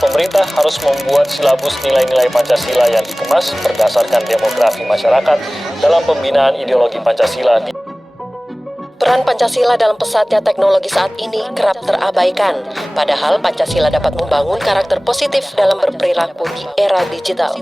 pemerintah harus membuat silabus nilai-nilai Pancasila yang dikemas berdasarkan demografi masyarakat dalam pembinaan ideologi Pancasila. Peran Pancasila dalam pesatnya teknologi saat ini kerap terabaikan, padahal Pancasila dapat membangun karakter positif dalam berperilaku di era digital.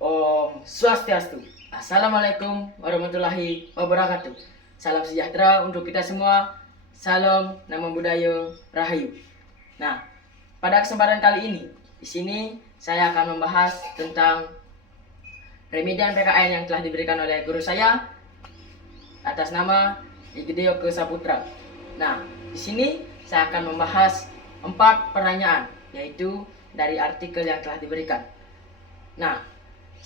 Om Swastiastu. Assalamualaikum warahmatullahi wabarakatuh. Salam sejahtera untuk kita semua. Salam Namo Buddhaya Rahayu. Nah, pada kesempatan kali ini, di sini saya akan membahas tentang remedian PKN yang telah diberikan oleh guru saya atas nama Igede Oke Saputra. Nah, di sini saya akan membahas 4 pertanyaan, yaitu dari artikel yang telah diberikan. Nah,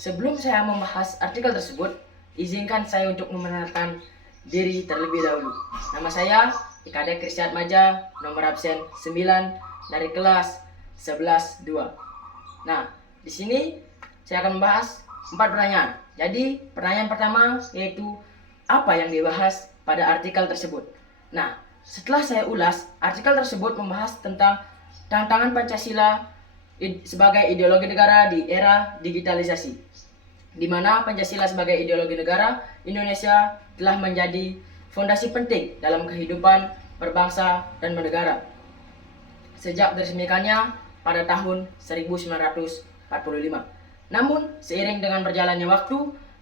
sebelum saya membahas artikel tersebut, izinkan saya untuk memperkenalkan diri terlebih dahulu. Nama saya Ikade Kristiat Maja, nomor absen 9 dari kelas 11-2. Nah, di sini saya akan membahas 4 pertanyaan. Jadi, pertanyaan pertama yaitu apa yang dibahas pada artikel tersebut. Nah, setelah saya ulas, artikel tersebut membahas tentang tantangan Pancasila sebagai ideologi negara di era digitalisasi, di mana Pancasila sebagai ideologi negara Indonesia telah menjadi fondasi penting dalam kehidupan berbangsa dan bernegara sejak diresmikannya pada tahun 1945. Namun, seiring dengan berjalannya waktu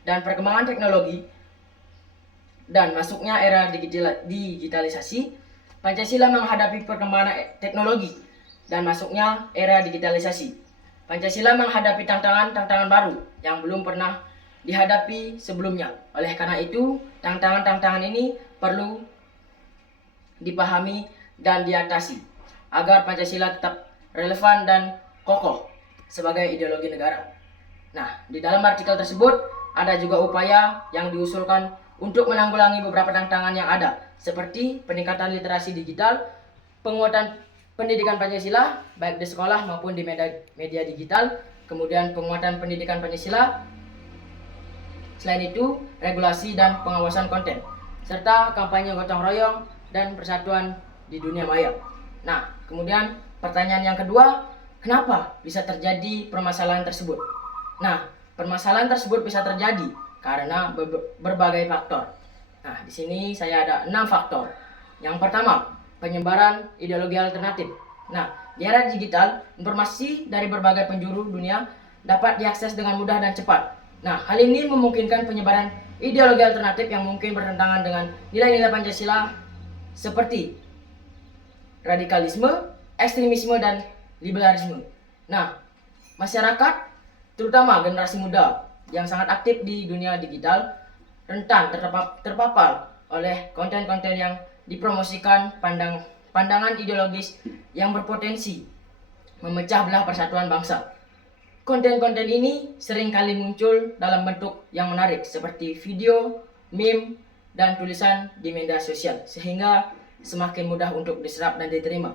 dan perkembangan teknologi dan masuknya era digitalisasi, Pancasila menghadapi perkembangan teknologi dan masuknya era digitalisasi. Pancasila menghadapi tantangan-tantangan baru yang belum pernah dihadapi sebelumnya. Oleh karena itu, tantangan-tantangan ini perlu dipahami dan diatasi agar Pancasila tetap relevan dan kokoh sebagai ideologi negara. Nah, di dalam artikel tersebut ada juga upaya yang diusulkan untuk menanggulangi beberapa tantangan yang ada, seperti peningkatan literasi digital, penguatan pendidikan Pancasila baik di sekolah maupun di media digital, kemudian penguatan pendidikan Pancasila. Selain itu, regulasi dan pengawasan konten, serta kampanye gotong royong dan persatuan di dunia maya. Nah, kemudian pertanyaan yang kedua, kenapa bisa terjadi permasalahan tersebut? Nah, permasalahan tersebut bisa terjadi karena berbagai faktor. Nah, di sini saya ada 6 faktor. Yang pertama, penyebaran ideologi alternatif. Nah, di era digital, informasi dari berbagai penjuru dunia dapat diakses dengan mudah dan cepat. Nah, hal ini memungkinkan penyebaran ideologi alternatif yang mungkin bertentangan dengan nilai-nilai Pancasila seperti radikalisme, ekstremisme, dan liberalisme. Nah, masyarakat, terutama generasi muda yang sangat aktif di dunia digital, rentan terpapar oleh konten-konten yang dipromosikan pandangan ideologis yang berpotensi memecah belah persatuan bangsa. Konten-konten ini sering kali muncul dalam bentuk yang menarik seperti video, meme, dan tulisan di media sosial, sehingga semakin mudah untuk diserap dan diterima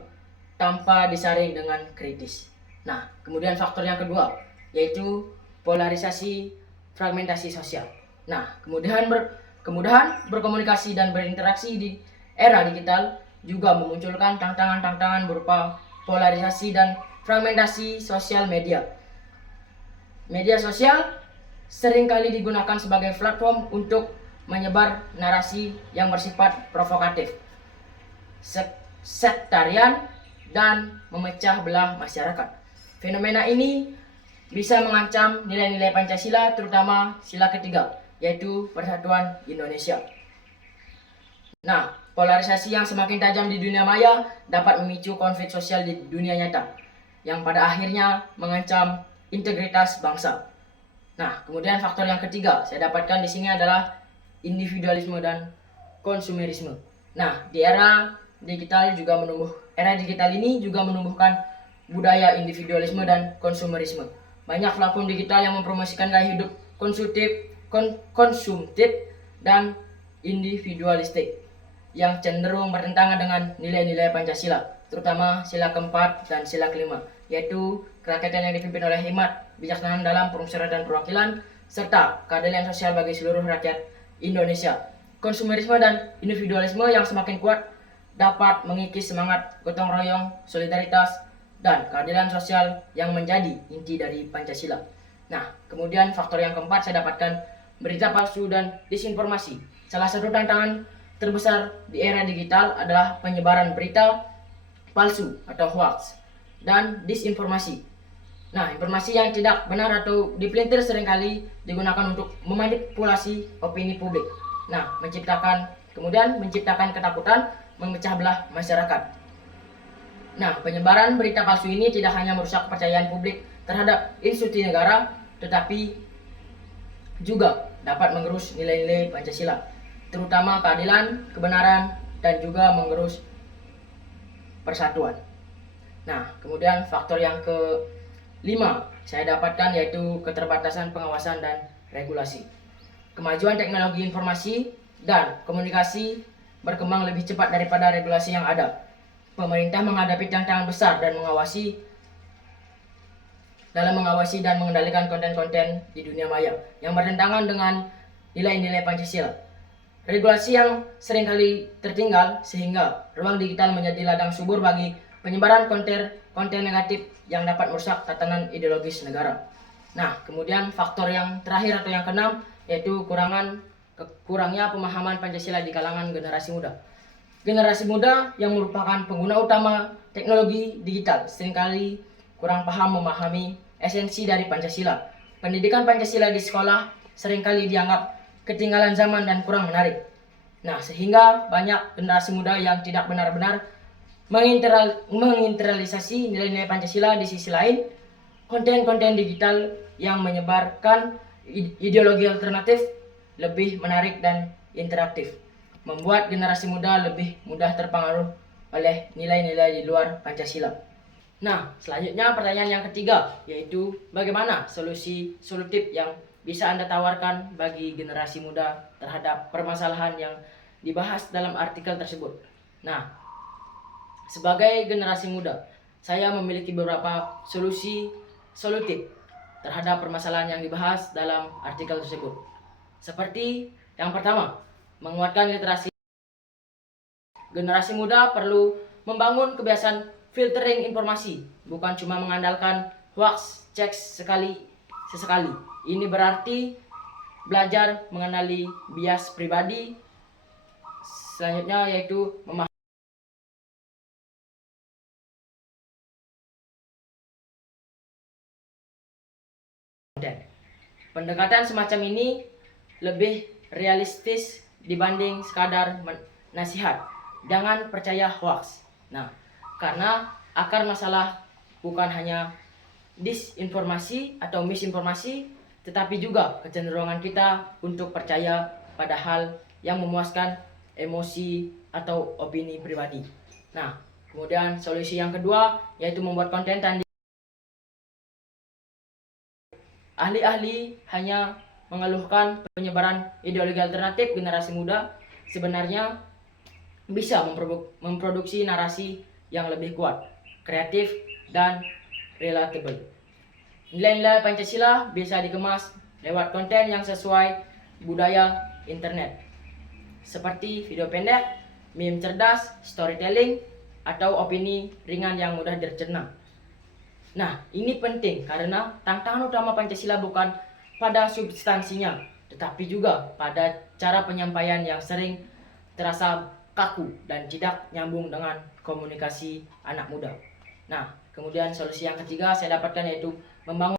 tanpa disaring dengan kritis. Nah, kemudian faktor yang kedua yaitu polarisasi fragmentasi sosial. Nah, kemudahan berkomunikasi dan berinteraksi di era digital juga memunculkan tantangan-tantangan berupa polarisasi dan fragmentasi sosial media. Media sosial seringkali digunakan sebagai platform untuk menyebar narasi yang bersifat provokatif, sektarian, dan memecah belah masyarakat. Fenomena ini bisa mengancam nilai-nilai Pancasila, terutama sila ketiga, yaitu persatuan Indonesia. Nah, polarisasi yang semakin tajam di dunia maya dapat memicu konflik sosial di dunia nyata, yang pada akhirnya mengancam integritas bangsa. Nah, kemudian faktor yang ketiga saya dapatkan di sini adalah individualisme dan konsumerisme. Nah, di era digital ini juga menumbuhkan budaya individualisme dan konsumerisme. Banyak platform digital yang mempromosikan gaya hidup konsumtif dan individualistik yang cenderung bertentangan dengan nilai-nilai Pancasila, terutama sila keempat dan sila kelima, yaitu kerakyatan yang dipimpin oleh hikmat, bijaksanaan dalam permusyawaratan perwakilan, serta keadilan sosial bagi seluruh rakyat Indonesia. Konsumerisme dan individualisme yang semakin kuat dapat mengikis semangat gotong royong, solidaritas, dan keadilan sosial yang menjadi inti dari Pancasila. Nah, kemudian faktor yang keempat saya dapatkan berita palsu dan disinformasi. Salah satu tantangan terbesar di era digital adalah penyebaran berita palsu atau hoax dan disinformasi. Nah, informasi yang tidak benar atau dipelintir seringkali digunakan untuk memanipulasi opini publik. Nah, menciptakan ketakutan, memecah belah masyarakat. Nah, penyebaran berita palsu ini tidak hanya merusak kepercayaan publik terhadap institusi negara, tetapi juga dapat mengerus nilai-nilai Pancasila, terutama keadilan, kebenaran, dan juga mengerus persatuan. Nah, kemudian faktor yang kelima saya dapatkan yaitu keterbatasan pengawasan dan regulasi. Kemajuan teknologi informasi dan komunikasi berkembang lebih cepat daripada regulasi yang ada. Pemerintah menghadapi tantangan besar dalam mengawasi dan mengendalikan konten-konten di dunia maya yang bertentangan dengan nilai-nilai Pancasila. Regulasi yang seringkali tertinggal sehingga ruang digital menjadi ladang subur bagi penyebaran konten negatif yang dapat merusak tatanan ideologis negara. Nah, kemudian faktor yang terakhir atau yang keenam yaitu kurangnya pemahaman Pancasila di kalangan generasi muda. Generasi muda yang merupakan pengguna utama teknologi digital seringkali kurang paham memahami esensi dari Pancasila. Pendidikan Pancasila di sekolah seringkali dianggap ketinggalan zaman dan kurang menarik. Nah, sehingga banyak generasi muda yang tidak benar-benar menginternalisasi nilai-nilai Pancasila. Di sisi lain, konten-konten digital yang menyebarkan ideologi alternatif lebih menarik dan interaktif, membuat generasi muda lebih mudah terpengaruh oleh nilai-nilai di luar Pancasila. Nah, selanjutnya pertanyaan yang ketiga, yaitu bagaimana solusi solutif yang bisa Anda tawarkan bagi generasi muda terhadap permasalahan yang dibahas dalam artikel tersebut. Nah, sebagai generasi muda, saya memiliki beberapa solusi solutif terhadap permasalahan yang dibahas dalam artikel tersebut. Seperti yang pertama, menguatkan literasi. Generasi muda perlu membangun kebiasaan filtering informasi, bukan cuma mengandalkan hoax cek sesekali. Ini berarti belajar mengenali bias pribadi. Selanjutnya yaitu memahami konten. Pendekatan semacam ini lebih realistis dibanding sekadar nasihat. Jangan percaya hoax. Nah, karena akar masalah bukan hanya disinformasi atau misinformasi, tetapi juga kecenderungan kita untuk percaya pada hal yang memuaskan emosi atau opini pribadi. Nah, kemudian solusi yang kedua yaitu membuat konten tadi. Ahli-ahli hanya mengeluhkan penyebaran ideologi alternatif. Generasi muda sebenarnya bisa memproduksi narasi yang lebih kuat, kreatif, dan relatable. Nilai-nilai Pancasila bisa dikemas lewat konten yang sesuai budaya internet, seperti video pendek, meme cerdas, storytelling, atau opini ringan yang mudah dicerna. Nah, ini penting karena tantangan utama Pancasila bukan pada substansinya, tetapi juga pada cara penyampaian yang sering terasa kaku dan tidak nyambung dengan komunikasi anak muda. Nah, kemudian solusi yang ketiga saya dapatkan yaitu membangun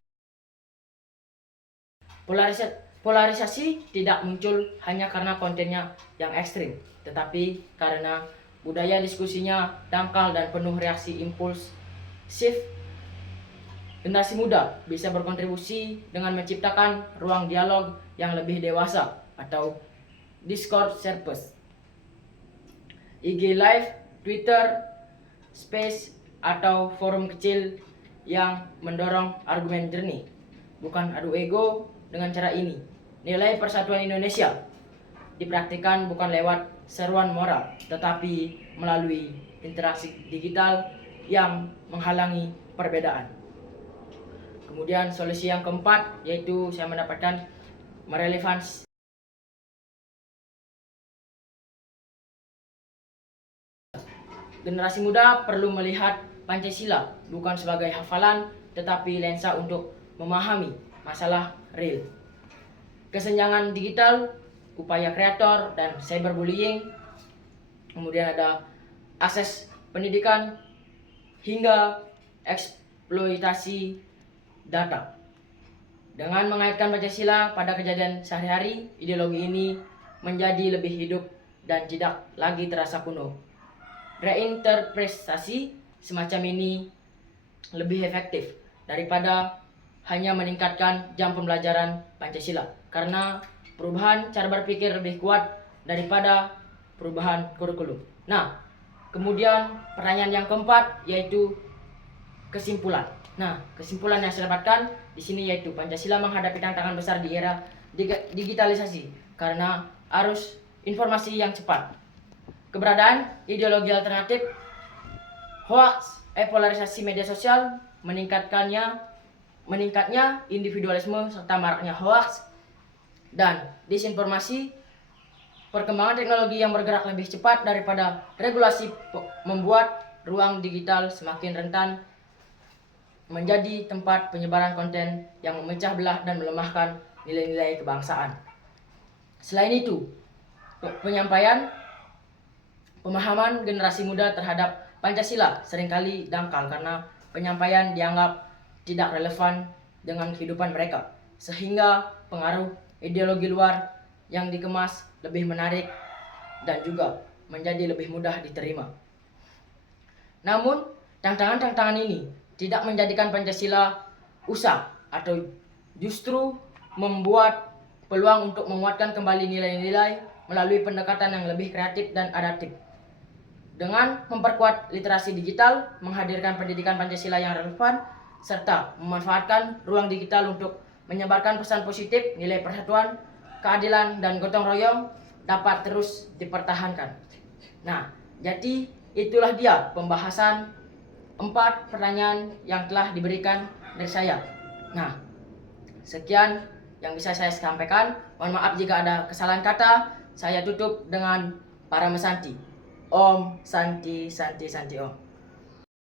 polarisasi tidak muncul hanya karena kontennya yang ekstrim, tetapi karena budaya diskusinya dangkal dan penuh reaksi impulsif. Generasi muda bisa berkontribusi dengan menciptakan ruang dialog yang lebih dewasa atau Discord Serpes, IG Live, Twitter, Space, atau forum kecil yang mendorong argumen jernih, bukan adu ego. Dengan cara ini, nilai persatuan Indonesia dipraktikkan bukan lewat seruan moral, tetapi melalui interaksi digital yang menghalangi perbedaan. Kemudian solusi yang keempat yaitu saya mendapatkan merelevansi generasi muda perlu melihat Pancasila bukan sebagai hafalan, tetapi lensa untuk memahami masalah real. Kesenjangan digital, upaya kreator, dan cyberbullying, kemudian ada akses pendidikan, hingga eksploitasi data. Dengan mengaitkan Pancasila pada kejadian sehari-hari, ideologi ini menjadi lebih hidup dan tidak lagi terasa kuno. Reinterpretasi semacam ini lebih efektif daripada hanya meningkatkan jam pembelajaran Pancasila, karena perubahan cara berpikir lebih kuat daripada perubahan kurikulum. Nah, kemudian pertanyaan yang keempat yaitu kesimpulan. Nah, kesimpulan yang saya dapatkan di sini yaitu Pancasila menghadapi tantangan besar di era digitalisasi karena arus informasi yang cepat. Keberadaan ideologi alternatif, hoax, polarisasi media sosial, meningkatnya individualisme serta maraknya hoax dan disinformasi. Perkembangan teknologi yang bergerak lebih cepat daripada regulasi membuat ruang digital semakin rentan menjadi tempat penyebaran konten yang memecah belah dan melemahkan nilai-nilai kebangsaan. Selain itu, penyampaian pemahaman generasi muda terhadap Pancasila seringkali dangkal karena penyampaian dianggap tidak relevan dengan kehidupan mereka, sehingga pengaruh ideologi luar yang dikemas lebih menarik dan juga menjadi lebih mudah diterima. Namun, tantangan-tantangan ini tidak menjadikan Pancasila usang atau justru membuat peluang untuk menguatkan kembali nilai-nilai melalui pendekatan yang lebih kreatif dan adaptif. Dengan memperkuat literasi digital, menghadirkan pendidikan Pancasila yang relevan, serta memanfaatkan ruang digital untuk menyebarkan pesan positif, nilai persatuan, keadilan, dan gotong royong dapat terus dipertahankan. Nah, jadi itulah dia pembahasan 4 pertanyaan yang telah diberikan dari saya. Nah, sekian yang bisa saya sampaikan. Mohon maaf jika ada kesalahan kata. Saya tutup dengan para mesanti. Om Santi Santi Santi Om.